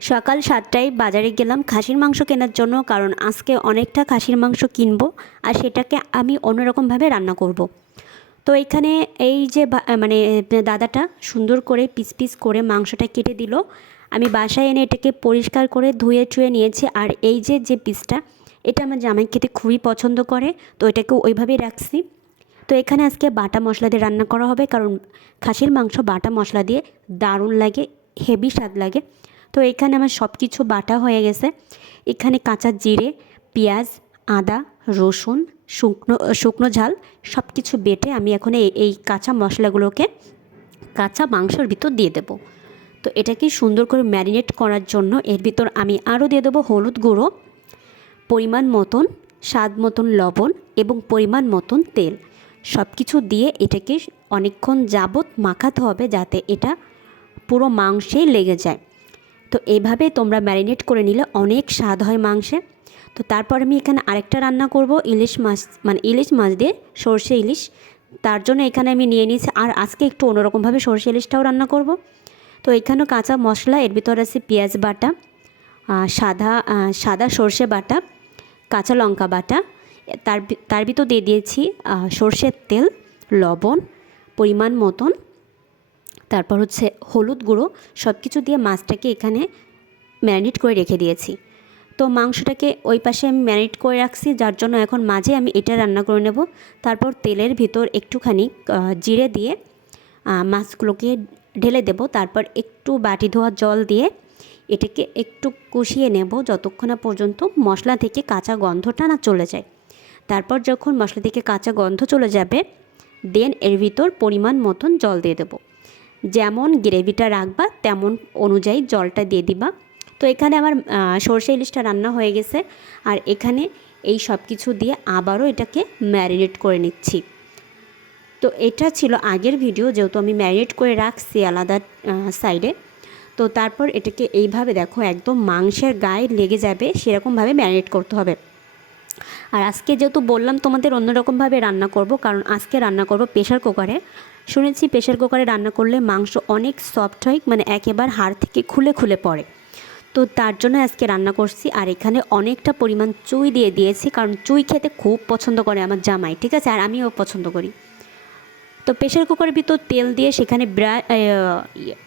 সকাল সাতটায় বাজারে গেলাম খাসির মাংস কেনার জন্য, কারণ আজকে অনেকটা খাসির মাংস কিনবো আর সেটাকে আমি অন্যরকমভাবে রান্না করব। তো এখানে এই যে মানে দাদাটা সুন্দর করে পিস পিস করে মাংসটা কেটে দিল। আমি বাসায় এনে এটাকে পরিষ্কার করে ধুয়ে চুয়ে নিয়েছি আর এই যে যে পিসটা, এটা আমার জামাই খেতে খুবই পছন্দ করে, তো এটাকে ওইভাবেই রাখছি। তো এখানে আজকে বাটা মশলা দিয়ে রান্না করা হবে, কারণ খাসির মাংস বাটা মশলা দিয়ে দারুণ লাগে, হেভি স্বাদ লাগে। তো এখানে আমার সব কিছু বাটা হয়ে গেছে। এখানে কাঁচা জিরে, পেঁয়াজ, আদা, রসুন, শুকনো শুকনো ঝাল সব কিছু বেটে আমি এখন এই কাঁচা মশলাগুলোকে কাঁচা মাংসর ভিতর দিয়ে দেবো। তো এটাকে সুন্দর করে ম্যারিনেট করার জন্য এর ভিতর আমি আরও দিয়ে দেবো হলুদ গুঁড়ো, পরিমাণ মতন, স্বাদ মতন লবণ এবং পরিমাণ মতন তেল। সব কিছু দিয়ে এটাকে অনেকক্ষণ যাবত মাখাতে হবে যাতে এটা পুরো মাংসে লেগে যায়। তো এইভাবে তোমরা ম্যারিনেট করে নিলে অনেক স্বাদ হয় মাংসে। তো তারপর আমি এখানে আরেকটা রান্না করব, ইলিশ মাছ মানে ইলিশ মাছ দিয়ে সর্ষে ইলিশ। তার জন্য এখানে আমি নিয়ে নিয়েছি, আর আজকে একটু অন্যরকমভাবে সর্ষে ইলিশটাও রান্না করব। তো এখানেও কাঁচা মশলা, এর ভিতর আছে পেঁয়াজ বাটা সাদা সাদা সর্ষে বাটা, কাঁচা লঙ্কা বাটা। তার তার ভিতর দিয়ে দিয়েছি সর্ষের তেল, লবণ, পরিমাণ মতন। তারপর হচ্ছে হলুদ গুঁড়ো সব কিছু দিয়ে মাছটাকে এখানে ম্যারিনেট করে রেখে দিয়েছি। তো মাংসটাকে ওই পাশে আমি ম্যারিনেট করে রাখছি, যার জন্য এখন মাঝে আমি এটা রান্না করে নেব। তারপর তেলের ভিতর একটুখানি জিরে দিয়ে মাছগুলোকে ঢেলে দেব। তারপর একটু বাটি ধোয়া জল দিয়ে এটাকে একটু কষিয়ে নেব যতক্ষণ না পর্যন্ত মশলা থেকে কাঁচা গন্ধটা না চলে যায়। তারপর যখন মশলা থেকে কাঁচা গন্ধ চলে যাবে, দেন এর ভিতর পরিমাণ মতন জল দিয়ে দেবো। যেমন গ্রেভিটা রাখবা, তেমন অনুযায়ী জলটা দিয়ে দিবা। তো এখানে আমার সর্ষে ইলিশটা রান্না হয়ে গেছে। আর এখানে এই সব কিছু দিয়ে আবারও এটাকে ম্যারিনেট করে নিচ্ছি। তো এটা ছিল আগের ভিডিও, যেহেতু আমি ম্যারিনেট করে রাখছি আলাদা সাইডে। তো তারপর এটাকে এইভাবে দেখো, একদম মাংসের গায়ে লেগে যাবে, সেরকমভাবে ম্যারিনেট করতে হবে। আর আজকে যেহেতু বললাম তোমাদের অন্যরকমভাবে রান্না করব, কারণ আজকে রান্না করব প্রেশার কুকারে শুনেছি প্রেশার কুকারে রান্না করলে মাংস অনেক সফট হয় মানে একেবারে হাড় থেকে খুলে খুলে পড়ে। তো তার জন্য আজকে রান্না করছি আর এখানে অনেকটা পরিমাণ চুই দিয়ে দিয়েছি, কারণ চুই খেতে খুব পছন্দ করে আমার জামাই, ঠিক আছে? আর আমিও পছন্দ করি। তো প্রেশার কুকারের ভিতর তেল দিয়ে সেখানে ব্রা-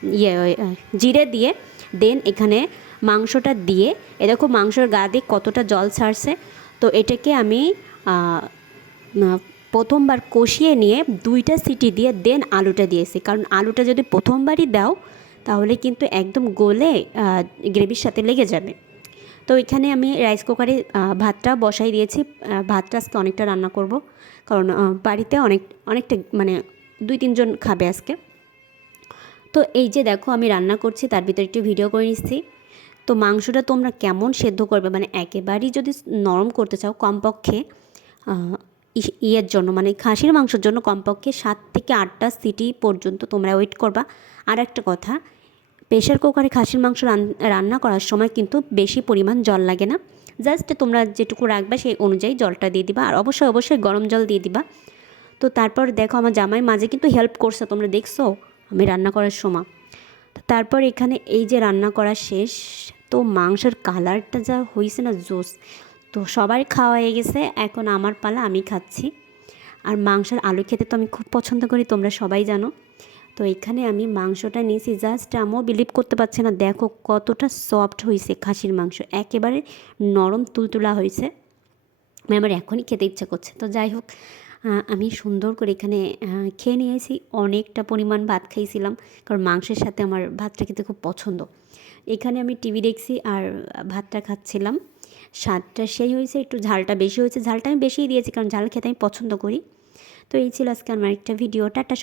ইয়ে জিরে দিয়ে দেন এখানে মাংসটা দিয়ে। এ দেখো মাংসর গা দিয়ে কতটা জল ছাড়ছে। তো এটাকে আমি প্রথমবার কষিয়ে নিয়ে দুইটা সিটি দিয়ে দেন আলুটা দিয়েছি কারণ আলুটা যদি প্রথমবারই দাও, তাহলে কিন্তু একদম গলে গ্রেভির সাথে লেগে যাবে। তো এখানে আমি রাইস কুকারে ভাতটা বসাই দিয়েছি। ভাতটা আজকে অনেকটা রান্না করব। কারণ বাড়িতে অনেক, অনেকটা মানে দুই তিনজন খাবে আজকে। তো এই যে দেখো, আমি রান্না করছি, তার ভিতরে একটু ভিডিও করে নিচ্ছি। তো মাংসটা তোমরা কেমন সেদ্ধ করবে? মানে একেবারেই যদি নরম করতে চাও, কমপক্ষে ইয়ের জন্য মানে খাসির মাংসের জন্য কমপক্ষে সাত থেকে আটটা সিটি পর্যন্ত তোমরা ওয়েট করবা। আর একটা কথা প্রেশার কুকারে খাসির মাংস রান্না করার সময় কিন্তু বেশি পরিমাণ জল লাগে না। জাস্ট তোমরা যেটুকু রাখবা সেই অনুযায়ী জলটা দিয়ে দিবা, আর অবশ্যই অবশ্যই গরম জল দিয়ে দিবা। তো তারপর দেখো আমার জামাই মাঝে কিন্তু হেল্প করছে, তোমরা দেখছ? আমি রান্না করার সময়। তারপর এখানে এই যে রান্না করা শেষ, তো মাংসের কালারটা যা হয়েছে না জোস তো সবার খাওয়া হয়ে গেছে, এখন আমার পালা আমি খাচ্ছি। আর মাংসের আলু খেতে তো আমি খুব পছন্দ করি, তোমরা সবাই জানো। তো এখানে আমি মাংসটা নিয়েছি, জাস্ট আমিও বিলিভ করতে পারছি না। দেখো কতটা সফট হয়েছে খাসির মাংস, একেবারে নরম তুলতুলা হয়েছে। আমার এখনই খেতে ইচ্ছা করছে। তো যাই হোক আমি সুন্দর করে এখানে খেয়ে নিয়েছি, অনেকটা পরিমাণ ভাত খাইছিলাম, কারণ মাংসের সাথে আমার ভাতটা খেতে খুব পছন্দ। এখানে আমি টিভি দেখছি আর ভাতটা খাচ্ছিলাম। স্বাদটা সেই হয়েছে, একটু ঝালটা বেশি হয়েছে। ঝালটা আমি বেশিই দিয়েছি, কারণ ঝাল খেতে আমি পছন্দ করি। তো এই ছিল আজকে আমার একটা ভিডিও টাটা